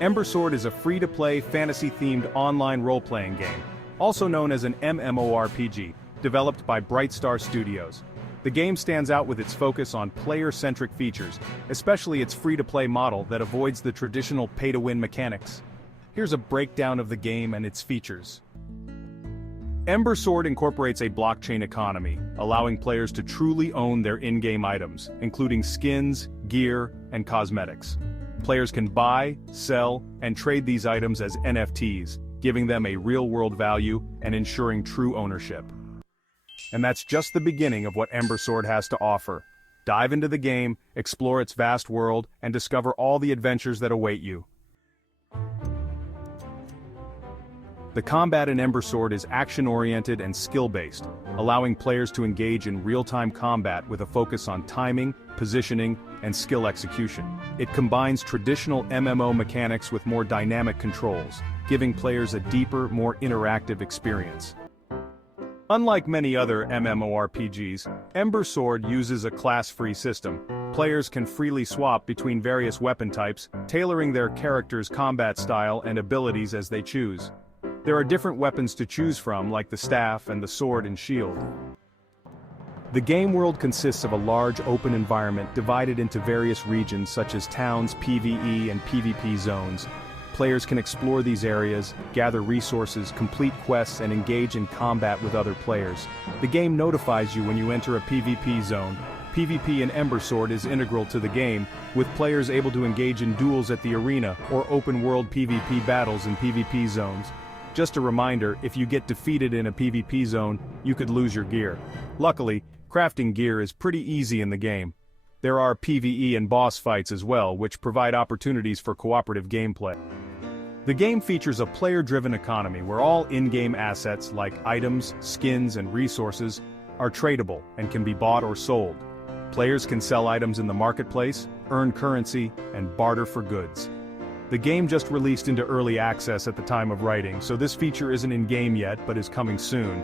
Ember Sword is a free-to-play, fantasy-themed online role-playing game, also known as an MMORPG, developed by Brightstar Studios. The game stands out with its focus on player-centric features, especially its free-to-play model that avoids the traditional pay-to-win mechanics. Here's a breakdown of the game and its features. Ember Sword incorporates a blockchain economy, allowing players to truly own their in-game items, including skins, gear, and cosmetics. Players can buy, sell, and trade these items as NFTs, giving them a real-world value and ensuring true ownership. And that's just the beginning of what Ember Sword has to offer. Dive into the game, explore its vast world, and discover all the adventures that await you. The combat in Ember Sword is action-oriented and skill-based, allowing players to engage in real-time combat with a focus on timing, positioning, and skill execution. It combines traditional MMO mechanics with more dynamic controls, giving players a deeper, more interactive experience. Unlike many other MMORPGs, Ember Sword uses a class-free system. Players can freely swap between various weapon types, tailoring their character's combat style and abilities as they choose. There are different weapons to choose from, like the staff and the sword and shield. The game world consists of a large open environment divided into various regions such as towns, PvE and PvP zones. Players can explore these areas, gather resources, complete quests, and engage in combat with other players. The game notifies you when you enter a PvP zone. PvP in Ember Sword is integral to the game, with players able to engage in duels at the arena or open-world PvP battles in PvP zones. Just a reminder, if you get defeated in a PvP zone, you could lose your gear. Luckily, crafting gear is pretty easy in the game. There are PvE and boss fights as well, which provide opportunities for cooperative gameplay. The game features a player-driven economy where all in-game assets like items, skins, and resources are tradable and can be bought or sold. Players can sell items in the marketplace, earn currency, and barter for goods. The game just released into early access at the time of writing, so this feature isn't in-game yet but is coming soon.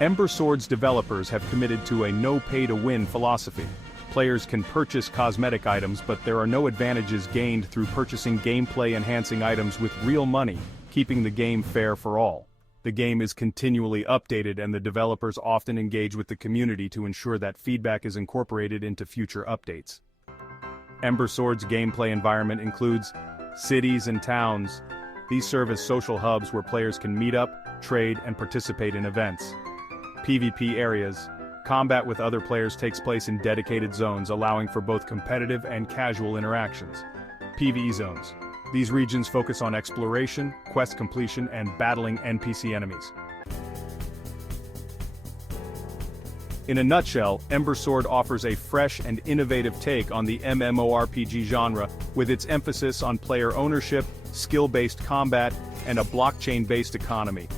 Ember Sword's developers have committed to a no-pay-to-win philosophy. Players can purchase cosmetic items, but there are no advantages gained through purchasing gameplay-enhancing items with real money, keeping the game fair for all. The game is continually updated and the developers often engage with the community to ensure that feedback is incorporated into future updates. Ember Sword's gameplay environment includes cities and towns. These serve as social hubs where players can meet up, trade, and participate in events. PvP areas. Combat with other players takes place in dedicated zones, allowing for both competitive and casual interactions. PvE zones. These regions focus on exploration, quest completion, and battling NPC enemies. In a nutshell, Ember Sword offers a fresh and innovative take on the MMORPG genre, with its emphasis on player ownership, skill-based combat, and a blockchain-based economy.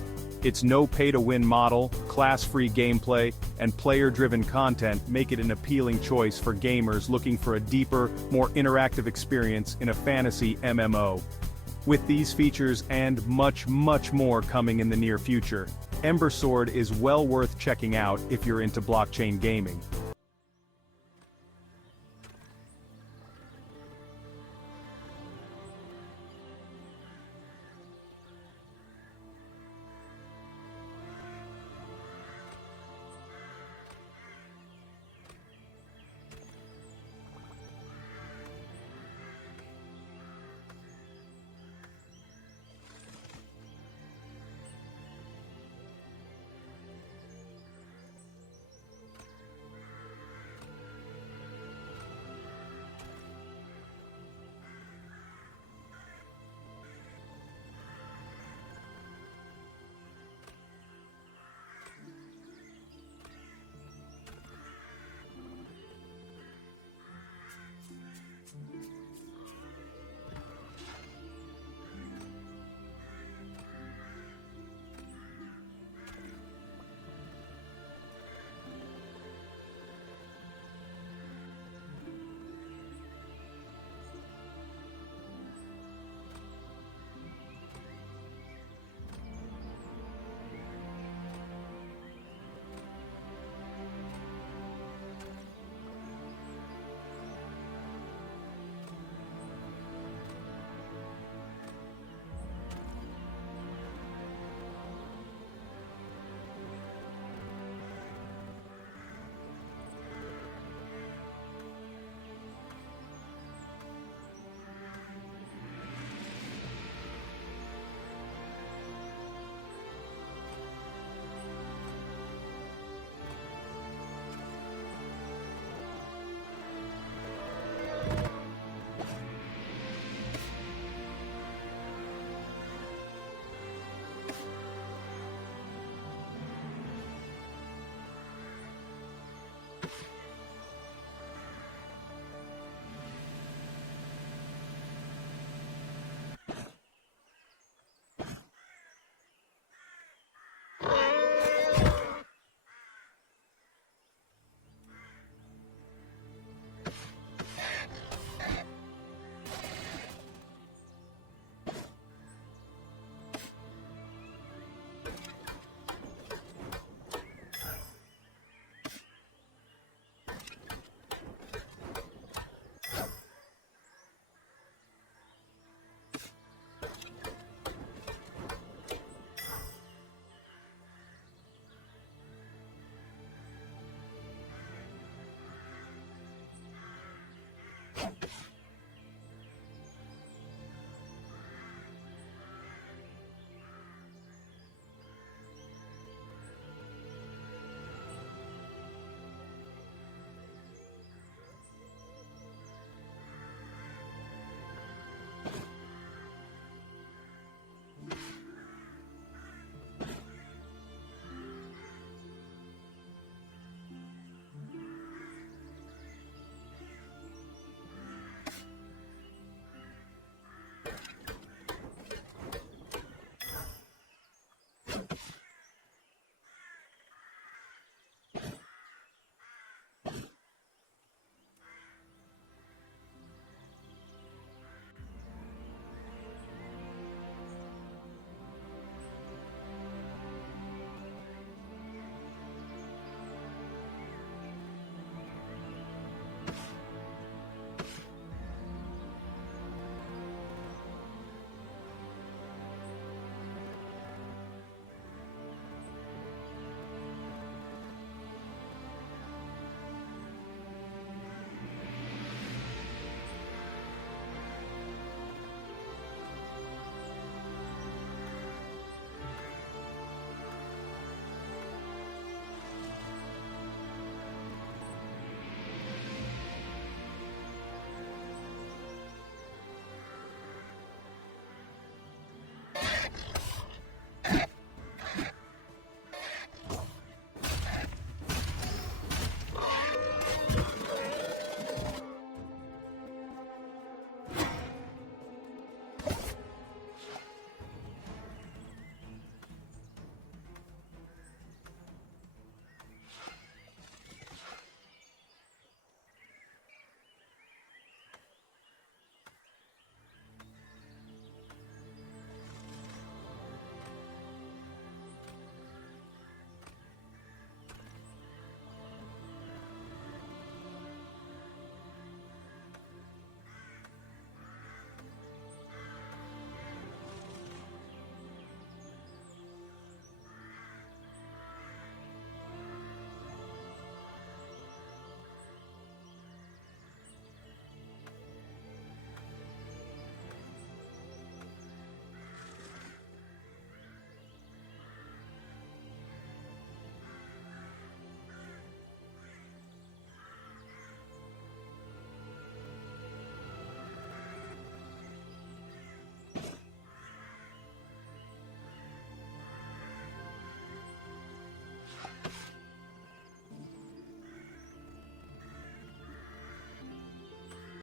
Its no-pay-to-win model, class-free gameplay, and player-driven content make it an appealing choice for gamers looking for a deeper, more interactive experience in a fantasy MMO. With these features and much more coming in the near future, Ember Sword is well worth checking out if you're into blockchain gaming.